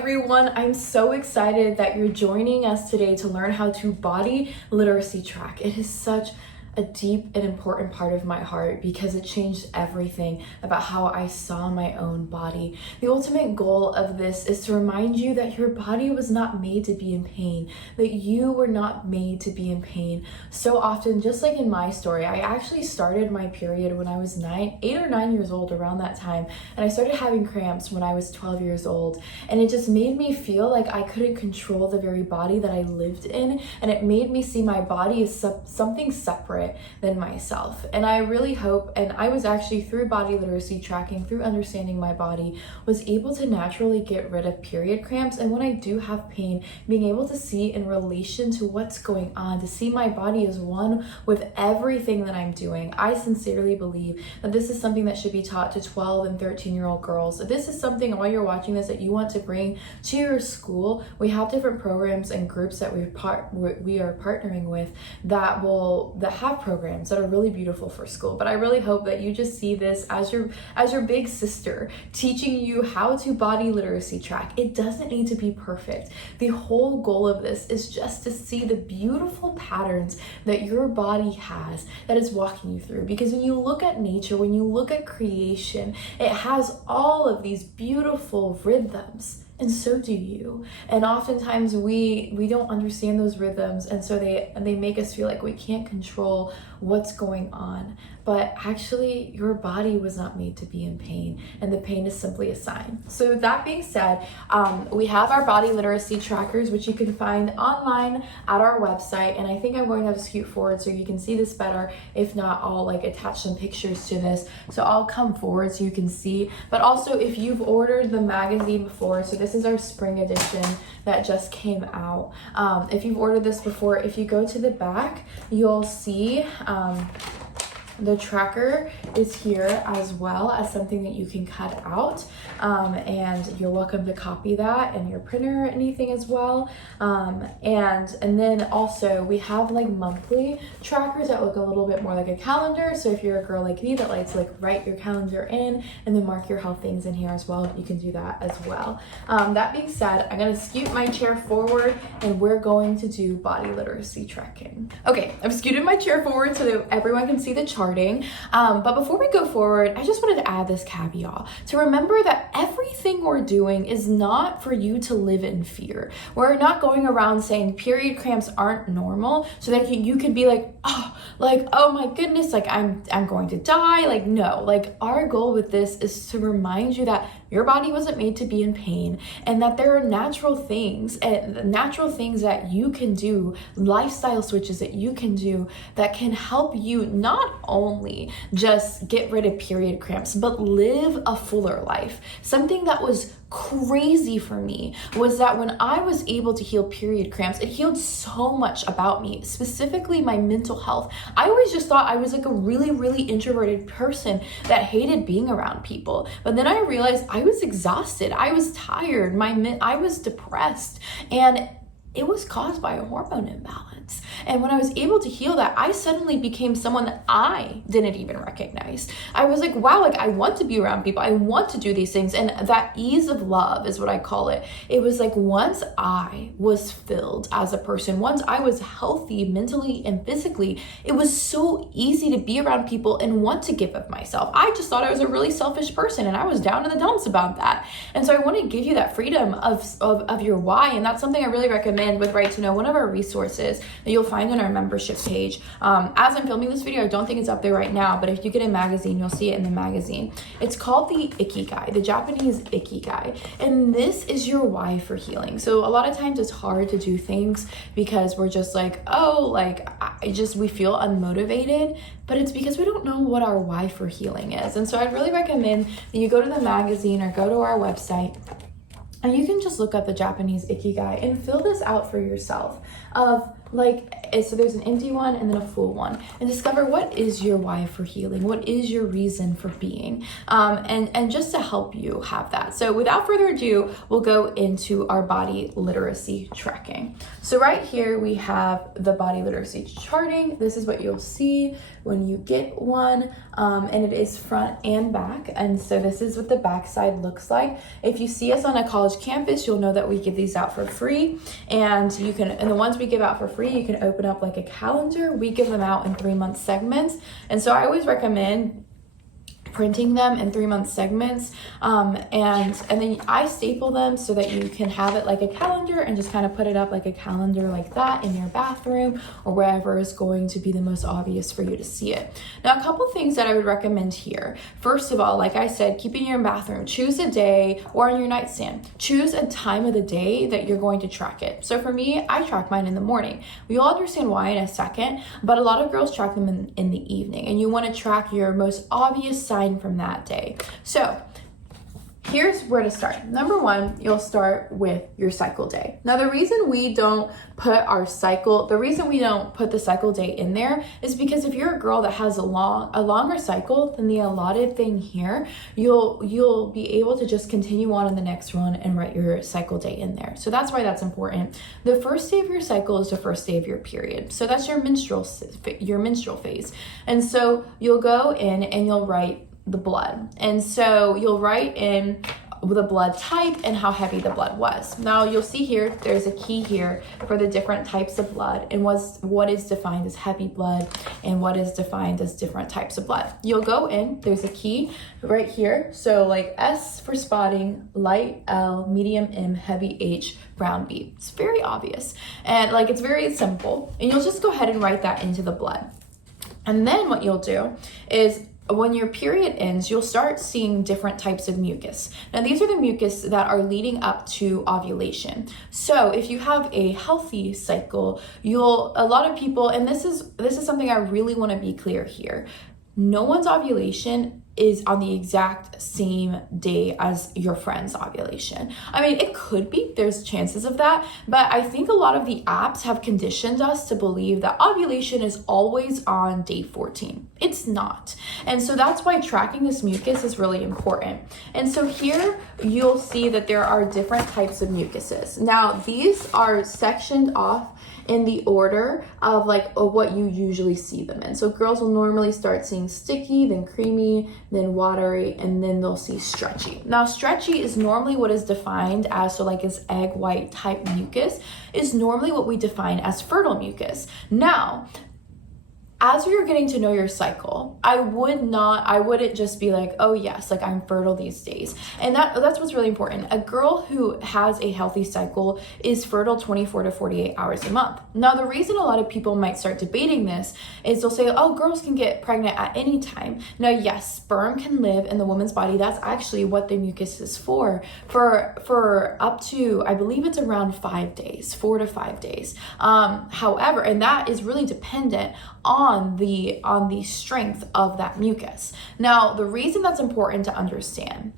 everyone. I'm so excited that you're joining us today to learn how to body literacy track. It is such a deep and important part of my heart because it changed everything about how I saw my own body. The ultimate goal of this is to remind you that your body was not made to be in pain, that you were not made to be in pain. So often, just like in my story, I actually started my period when I was 8 or 9 years old, around that time, and I started having cramps when I was 12 years old, and it just made me feel like I couldn't control the very body that I lived in, and it made me see my body as something separate than myself. And I really hope, and I was actually, through body literacy tracking, through understanding my body, was able to naturally get rid of period cramps. And when I do have pain, being able to see in relation to what's going on, to see my body as one with everything that I'm doing. I sincerely believe that this is something that should be taught to 12 and 13-year-old girls. If this is something, while you're watching this, that you want to bring to your school, we have different programs and groups that we are partnering with that have programs that are really beautiful for school. But I really hope that you just see this as your big sister teaching you how to body literacy track. It doesn't need to be perfect. The whole goal of this is just to see the beautiful patterns that your body has that is walking you through. Because when you look at nature, when you look at creation, it has all of these beautiful rhythms. And so do you. And oftentimes we don't understand those rhythms, and so they make us feel like we can't control what's going on. But actually, your body was not made to be in pain, and the pain is simply a sign. So that being said, we have our body literacy trackers, which you can find online at our website. And I think I'm going to have to scoot forward so you can see this better. If not, I'll attach some pictures to this. So I'll come forward so you can see. But also, if you've ordered the magazine before, so this is our spring edition that just came out. If you've ordered this before, if you go to the back, you'll see the tracker is here as well as something that you can cut out, and you're welcome to copy that in your printer or anything as well. And then also we have monthly trackers that look a little bit more like a calendar. So if you're a girl like me that likes to write your calendar in and then mark your health things in here as well, you can do that as well. That being said, I'm gonna scoot my chair forward and we're going to do body literacy tracking. Okay, I've scooted my chair forward so that everyone can see the chart. But before we go forward, I just wanted to add this caveat to remember that everything we're doing is not for you to live in fear. We're not going around saying period cramps aren't normal so that you could be oh my goodness, I'm going to die. No, our goal with this is to remind you that your body wasn't made to be in pain, and that there are natural things that you can do, lifestyle switches that you can do that can help you not only just get rid of period cramps, but live a fuller life. Something that was crazy for me was that when I was able to heal period cramps, it healed so much about me, specifically my mental health. I always just thought I was a really, really introverted person that hated being around people. But then I realized I was exhausted. I was tired. I was depressed. And it was caused by a hormone imbalance. And when I was able to heal that, I suddenly became someone that I didn't even recognize. I was like, wow, I want to be around people. I want to do these things. And that ease of love is what I call it. It was once I was filled as a person, once I was healthy mentally and physically, it was so easy to be around people and want to give of myself. I just thought I was a really selfish person, and I was down in the dumps about that. And so I want to give you that freedom of your why. And that's something I really recommend with Right to Know, one of our resources that you'll find on our membership page. As I'm filming this video, I don't think it's up there right now, but if you get a magazine, you'll see it in the magazine. It's called the Ikigai, the Japanese Ikigai. And this is your why for healing. So a lot of times it's hard to do things because we're just we feel unmotivated, but it's because we don't know what our why for healing is. And so I'd really recommend that you go to the magazine or go to our website, and you can just look up the Japanese Ikigai and fill this out for yourself of So there's an empty one and then a full one, and discover what is your why for healing, what is your reason for being, and just to help you have that. So without further ado, we'll go into our body literacy tracking. So right here we have the body literacy charting. This is what you'll see when you get one, and it is front and back. And so this is what the back side looks like. If you see us on a college campus, you'll know that we give these out for free, and the ones we give out for free, you can open up like a calendar. We give them out in 3-month segments, and so I always recommend printing them in 3-month segments, and then I staple them so that you can have it like a calendar and just kind of put it up like a calendar like that in your bathroom or wherever is going to be the most obvious for you to see it. Now, a couple things that I would recommend here. First of all, like I said, keep it in your bathroom. Choose a day, or on your nightstand. Choose a time of the day that you're going to track it. So for me, I track mine in the morning. You'll understand why in a second, but a lot of girls track them in the evening, and you want to track your most obvious sign from that day. So here's where to start. Number one, you'll start with your cycle day. Now, the reason we don't put the cycle day in there is because if you're a girl that has a longer cycle than the allotted thing here, you'll be able to just continue on in the next one and write your cycle day in there. So that's why that's important. The first day of your cycle is the first day of your period. So that's your menstrual phase. And so you'll go in and you'll write the blood. And so you'll write in the blood type and how heavy the blood was. Now you'll see here, there's a key here for the different types of blood and what is defined as heavy blood and what is defined as different types of blood. You'll go in, there's a key right here. So like S for spotting, light L, medium M, heavy H, brown B. It's very obvious. And like, it's very simple. And you'll just go ahead and write that into the blood. And then what you'll do is when your period ends, you'll start seeing different types of mucus. Now, these are the mucus that are leading up to ovulation. So if you have a healthy cycle, a lot of people, and this is something I really want to be clear here. No one's ovulation is on the exact same day as your friend's ovulation. I mean, it could be, there's chances of that, but I think a lot of the apps have conditioned us to believe that ovulation is always on day 14. It's not. And so that's why tracking this mucus is really important. And so here you'll see that there are different types of mucuses. Now, these are sectioned off in the order of what you usually see them in. So girls will normally start seeing sticky, then creamy, then watery, and then they'll see stretchy. Now, stretchy is normally what is defined as, as egg white type mucus is normally what we define as fertile mucus. Now, as you're getting to know your cycle, I wouldn't just be like, oh yes, I'm fertile these days. And that's what's really important. A girl who has a healthy cycle is fertile 24 to 48 hours a month. Now, the reason a lot of people might start debating this is they'll say, oh, girls can get pregnant at any time. Now, yes, sperm can live in the woman's body. That's actually what the mucus is for up to, I believe it's around 5 days, 4 to 5 days. However, and that is really dependent on the strength of that mucus. Now, the reason that's important to understand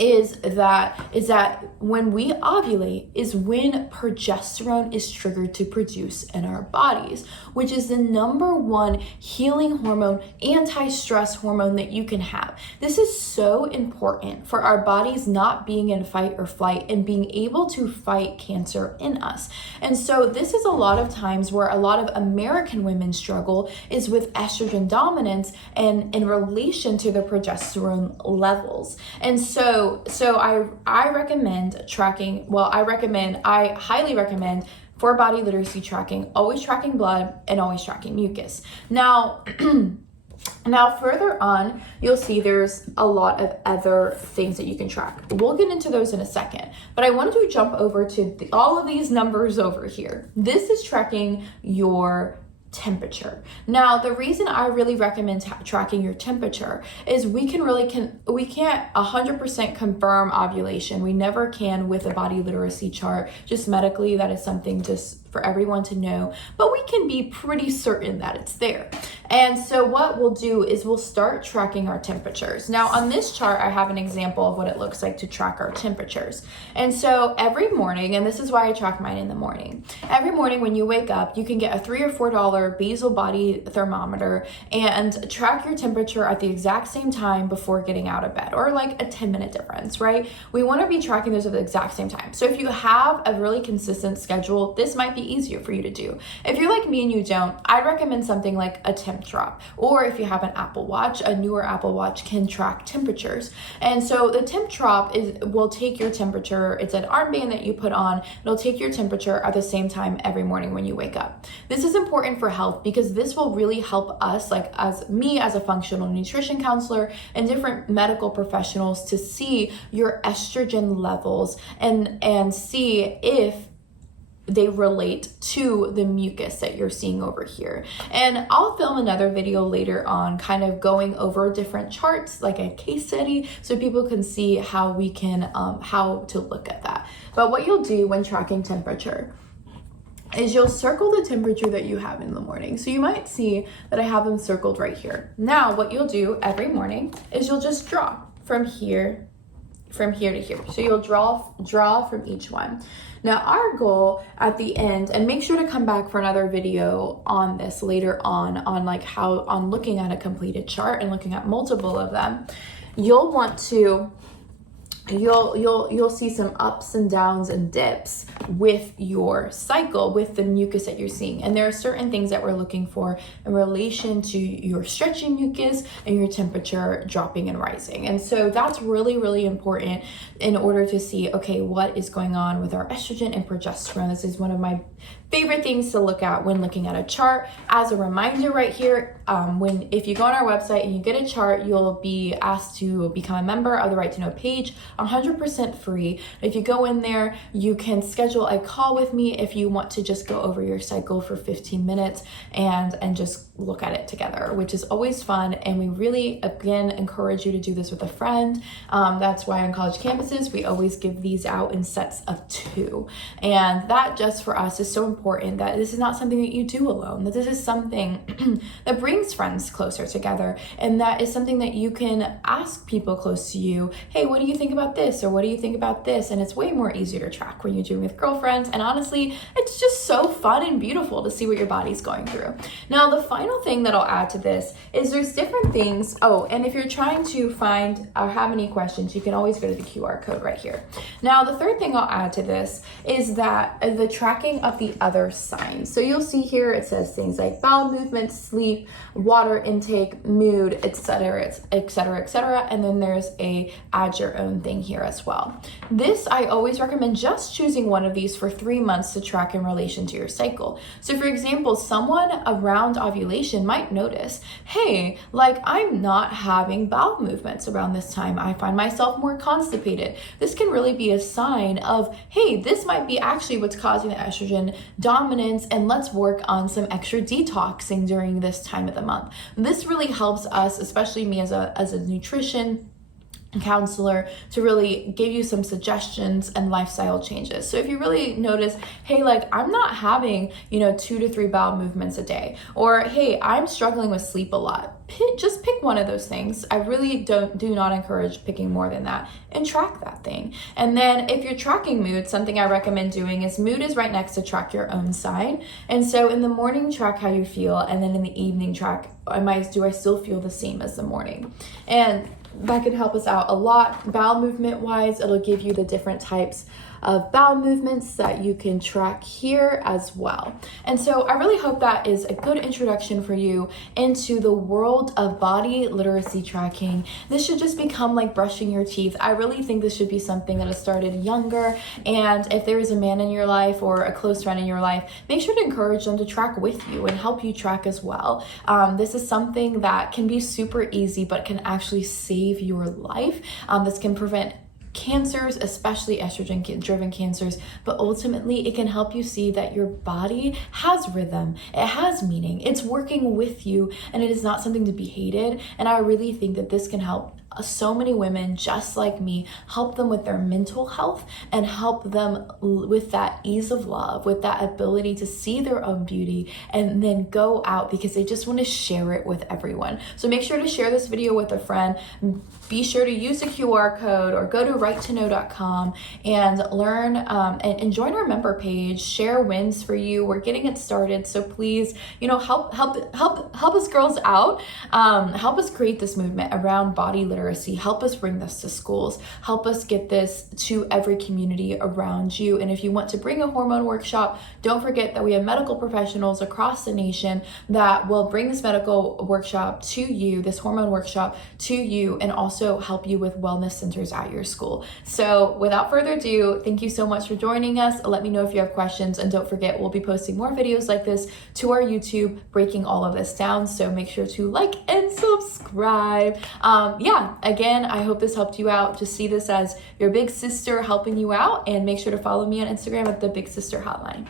is that when we ovulate is when progesterone is triggered to produce in our bodies, which is the number one healing hormone, anti-stress hormone that you can have. This is so important for our bodies not being in fight or flight and being able to fight cancer in us. And so this is a lot of times where a lot of American women struggle is with estrogen dominance and in relation to the progesterone levels. And so I recommend tracking, I highly recommend for body literacy tracking, always tracking blood and always tracking mucus. Now, further on, you'll see there's a lot of other things that you can track. We'll get into those in a second, but I wanted to jump over to all of these numbers over here. This is tracking your temperature. Now, the reason I really recommend tracking your temperature is we can't 100% confirm ovulation. We never can with a body literacy chart. Just medically, that is something just for everyone to know, but we can be pretty certain that it's there. And so what we'll do is we'll start tracking our temperatures. Now on this chart, I have an example of what it looks like to track our temperatures. And so every morning, and this is why I track mine in the morning, every morning when you wake up, you can get a $3 or $4 basal body thermometer and track your temperature at the exact same time before getting out of bed, or like a 10-minute difference, right? We want to be tracking those at the exact same time. So if you have a really consistent schedule, this might be easier for you to do. If you're like me and you don't, I'd recommend something like a temp drop, or if you have an Apple Watch, a newer Apple Watch can track temperatures. And so the temp drop will take your temperature. It's an armband that you put on. It'll take your temperature at the same time every morning when you wake up. This is important for health because this will really help us, like as me as a functional nutrition counselor and different medical professionals, to see your estrogen levels and see if they relate to the mucus that you're seeing over here. And I'll film another video later on kind of going over different charts, like a case study, so people can see how we can, how to look at that. But what you'll do when tracking temperature is you'll circle the temperature that you have in the morning. So you might see that I have them circled right here. Now, what you'll do every morning is you'll just draw from here to here. So you'll draw from each one. Now our goal at the end, and make sure to come back for another video on this later on like how, on looking at a completed chart and looking at multiple of them, you'll want to, you'll see some ups and downs and dips with your cycle, with the mucus that you're seeing. And there are certain things that we're looking for in relation to your stretching mucus and your temperature dropping and rising. And so that's really, really important in order to see, okay, what is going on with our estrogen and progesterone. This is one of my favorite things to look at when looking at a chart. As a reminder right here, if you go on our website and you get a chart, you'll be asked to become a member of the Right to Know page, 100% free. If you go in there, you can schedule a call with me if you want to just go over your cycle for 15 minutes and just look at it together, which is always fun. And we really, again, encourage you to do this with a friend. That's why on college campuses, we always give these out in sets of 2. And that just for us is so important, that this is not something that you do alone, that this is something that brings friends closer together. And that is something that you can ask people close to you, hey, what do you think about this? Or what do you think about this? And it's way more easier to track when you're doing with girlfriends. And honestly, it's just so fun and beautiful to see what your body's going through. Now, the final thing that I'll add to this is there's different things. Oh, and if you're trying to find or have any questions, you can always go to the QR code right here. Now, the third thing I'll add to this is that the tracking of the other signs. So you'll see here, it says things like bowel movement, sleep, water intake, mood, etc., etc., etc. And then there's a add your own thing here as well. This, I always recommend just choosing one of these for 3 months to track in relation to your cycle. So for example, someone around ovulation might notice, hey, like I'm not having bowel movements around this time. I find myself more constipated. This can really be a sign of, hey, this might be actually what's causing the estrogen dominance, and let's work on some extra detoxing during this time of the month. This really helps us, especially me as a nutrition counselor, to really give you some suggestions and lifestyle changes. So if you really notice, hey, like I'm not having, 2 to 3 bowel movements a day, or hey, I'm struggling with sleep a lot, just pick one of those things. I really do not encourage picking more than that, and track that thing. And then if you're tracking mood, something I recommend doing is mood is right next to track your own sign. And so in the morning, track how you feel, and then in the evening, track, do I still feel the same as the morning? And that could help us out a lot. Bowel movement wise, it'll give you the different types of bowel movements that you can track here as well. And so I really hope that is a good introduction for you into the world of body literacy tracking. This should just become like brushing your teeth. I really think this should be something that is started younger. And if there is a man in your life or a close friend in your life, make sure to encourage them to track with you and help you track as well. This is something that can be super easy, but can actually save your life. This can prevent cancers, especially estrogen-driven cancers, but ultimately it can help you see that your body has rhythm, it has meaning, it's working with you, and it is not something to be hated. And I really think that this can help so many women just like me, help them with their mental health, and help them with that ease of love, with that ability to see their own beauty and then go out because they just want to share it with everyone. So make sure to share this video with a friend. Be sure to use the QR code or go to righttoknow.com and learn and join our member page. Share wins for you. We're getting it started, so please, help us girls out. Help us create this movement around body literacy. Help us bring this to schools. Help us get this to every community around you. And if you want to bring a hormone workshop, don't forget that we have medical professionals across the nation that will bring this medical workshop to you, this hormone workshop to you, and also help you with wellness centers at your school. So without further ado, thank you so much for joining us. Let me know if you have questions, and don't forget, we'll be posting more videos like this to our YouTube, breaking all of this down. So make sure to like and subscribe. Again, I hope this helped you out. Just see this as your big sister helping you out, and make sure to follow me on Instagram at the Big Sister Hotline.